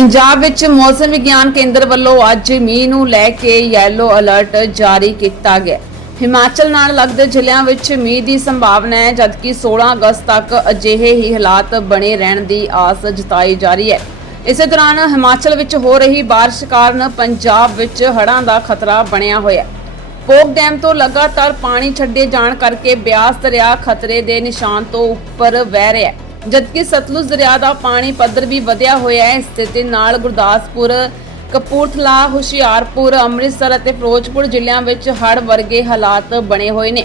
ਪੰਜਾਬ ਵਿੱਚ ਮੌਸਮ ਵਿਗਿਆਨ ਕੇਂਦਰ ਵੱਲੋਂ ਅੱਜ ਮੀਂਹ ਨੂੰ ਲੈ ਕੇ ਯੈਲੋ ਅਲਰਟ ਜਾਰੀ ਕੀਤਾ ਗਿਆ। ਹਿਮਾਚਲ ਨਾਲ ਲੱਗਦੇ ਜ਼ਿਲ੍ਹਿਆਂ ਵਿੱਚ ਮੀਂਹ ਦੀ ਸੰਭਾਵਨਾ ਹੈ, ਜਦਕਿ 16 ਅਗਸਤ ਤੱਕ ਅਜਿਹੇ ਹੀ ਹਾਲਾਤ ਬਣੇ ਰਹਿਣ ਦੀ ਆਸ ਜਤਾਈ ਜਾ ਰਹੀ ਹੈ। ਇਸੇ ਦੌਰਾਨ ਹਿਮਾਚਲ ਵਿੱਚ ਹੋ ਰਹੀ ਬਾਰਿਸ਼ ਕਾਰਨ ਪੰਜਾਬ ਵਿੱਚ ਹੜ੍ਹਾਂ ਦਾ ਖਤਰਾ ਬਣਿਆ ਹੋਇਆ ਹੈ। ਕੋਕ ਡੈਮ ਤੋਂ ਲਗਾਤਾਰ ਪਾਣੀ ਛੱਡੇ ਜਾਣ ਕਰਕੇ ਬਿਆਸ ਦਰਿਆ ਖਤਰੇ ਦੇ ਨਿਸ਼ਾਨ ਤੋਂ ਉੱਪਰ ਵਹਿ ਰਿਹਾ ਹੈ। ਜਦਕਿ ਸਤਲੁਜ ਦਰਿਆ ਦਾ ਪਾਣੀ ਪੱਧਰ ਵੀ ਵਧਿਆ ਹੋਇਆ ਹੈ, ਇਸ ਸਥਿਤੀ ਨਾਲ ਗੁਰਦਾਸਪੁਰ, ਕਪੂਰਥਲਾ, ਹੁਸ਼ਿਆਰਪੁਰ, ਅੰਮ੍ਰਿਤਸਰ ਅਤੇ ਫਿਰੋਜ਼ਪੁਰ ਜ਼ਿਲ੍ਹਿਆਂ ਵਿੱਚ ਹੜ੍ਹ ਵਰਗੇ ਹਾਲਾਤ ਬਣੇ ਹੋਏ ਨੇ।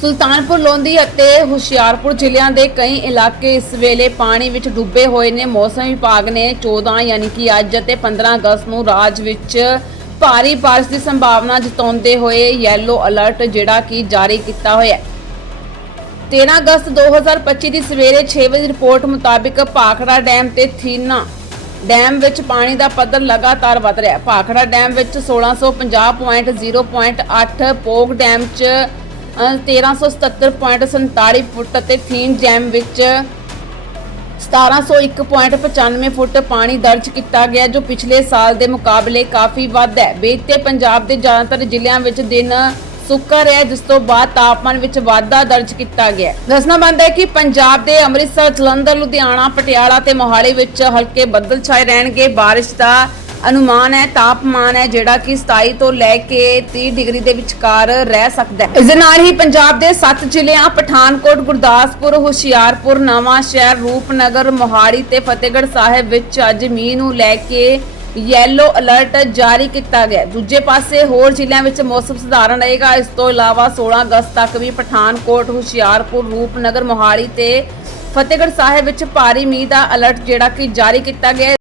ਸੁਲਤਾਨਪੁਰ ਲੋਂਦੀ ਅਤੇ ਹੁਸ਼ਿਆਰਪੁਰ ਜ਼ਿਲ੍ਹਿਆਂ ਦੇ ਕਈ ਇਲਾਕੇ ਇਸ ਵੇਲੇ ਪਾਣੀ ਵਿੱਚ ਡੁੱਬੇ ਹੋਏ ਨੇ। ਮੌਸਮ ਵਿਭਾਗ ਨੇ 14 ਯਾਨੀ ਕਿ ਅੱਜ ਅਤੇ 15 ਅਗਸਤ ਨੂੰ ਰਾਜ ਵਿੱਚ ਭਾਰੀ ਬਾਰਿਸ਼ ਦੀ ਸੰਭਾਵਨਾ ਜਤਾਉਂਦੇ ਹੋਏ ਯੈਲੋ ਅਲਰਟ ਜਿਹੜਾ ਕਿ ਜਾਰੀ ਕੀਤਾ ਹੋਇਆ ਹੈ। 13 ਅਗਸਤ 2025 ਦੀ ਸਵੇਰੇ 6 ਵਜੇ ਰਿਪੋਰਟ ਮੁਤਾਬਿਕ ਭਾਖੜਾ ਡੈਮ ਤੇ ਥੀਨਾ ਡੈਮ ਵਿੱਚ ਪਾਣੀ ਦਾ ਪੱਧਰ ਲਗਾਤਾਰ ਵਧ ਰਿਹਾ। ਹੈ ਭਾਖੜਾ ਡੈਮ ਵਿੱਚ 1650.0.8 ਪੋਗ ਡੈਮ 'ਚ ਅ, 1377.47 ਫੁੱਟ ਅਤੇ ਥੀਨ ਡੈਮ ਵਿੱਚ 1701.95 ਫੁੱਟ ਪਾਣੀ ਦਰਜ ਕੀਤਾ ਗਿਆ ਜੋ ਪਿਛਲੇ ਸਾਲ ਦੇ ਮੁਕਾਬਲੇ ਕਾਫੀ ਵੱਧ ਹੈ। ਬੀਤੇ ਪੰਜਾਬ ਦੇ ਜ਼ਿਆਦਾਤਰ ਜ਼ਿਲ੍ਹਿਆਂ ਵਿੱਚ ਦਿਨ ਸੁੱਕਾ ਰਿਹਾ ਜਿਸ ਤੋਂ ਬਾਅਦ ਤਾਪਮਾਨ ਵਿੱਚ ਵਾਧਾ ਦਰਜ ਕੀਤਾ ਗਿਆ ਦੱਸਣਾ ਬੰਦ ਹੈ ਕਿ ਪੰਜਾਬ ਦੇ ਅੰਮ੍ਰਿਤਸਰ, ਜਲੰਧਰ, ਲੁਧਿਆਣਾ, ਪਟਿਆਲਾ ਤੇ ਮੋਹਾਲੀ ਵਿੱਚ ਹਲਕੇ ਬੱਦਲ ਛਾਏ ਰਹਿਣਗੇ। ਬਾਰਿਸ਼ ਦਾ ਅਨੁਮਾਨ ਹੈ, ਤਾਪਮਾਨ ਹੈ, ਜਿਹੜਾ ਕਿ 27 ਤੋਂ ਲੈ ਕੇ 30 ਡਿਗਰੀ ਦੇ ਵਿਚਕਾਰ ਰਹਿ ਸਕਦਾ ਹੈ। ਇਸ ਦੇ ਨਾਲ ਹੀ ਪੰਜਾਬ ਦੇ 7 ਜ਼ਿਲ੍ਹਿਆਂ, ਪਠਾਨਕੋਟ, ਗੁਰਦਾਸਪੁਰ, ਹੁਸ਼ਿਆਰਪੁਰ ਨਵਾਂ ਸ਼ਹਿਰ ਰੂਪਨਗਰ, ਮੋਹਾਲੀ ਤੇ ਫਤਿਹਗੜ੍ਹ ਸਾਹਿਬ ਵਿੱਚ ਅੱਜ ਮੀਂਹ ਨੂੰ ਲੈ ਕੇ ਯੈਲੋ ਅਲਰਟ ਜਾਰੀ ਕੀਤਾ ਗਿਆ। ਦੂਜੇ ਪਾਸੇ ਹੋਰ ਜ਼ਿਲ੍ਹਿਆਂ ਵਿੱਚ ਮੌਸਮ ਸਧਾਰਨ ਰਹੇਗਾ। ਇਸ ਤੋਂ ਇਲਾਵਾ 16 ਅਗਸਤ ਤੱਕ ਵੀ ਪਠਾਨਕੋਟ, ਹੁਸ਼ਿਆਰਪੁਰ, ਰੂਪਨਗਰ, ਮੋਹਾਲੀ ਤੇ ਫਤਿਹਗੜ੍ਹ ਸਾਹਿਬ ਵਿੱਚ ਭਾਰੀ ਮੀਂਹ ਦਾ ਅਲਰਟ ਜਿਹੜਾ ਕਿ ਜਾਰੀ ਕੀਤਾ ਗਿਆ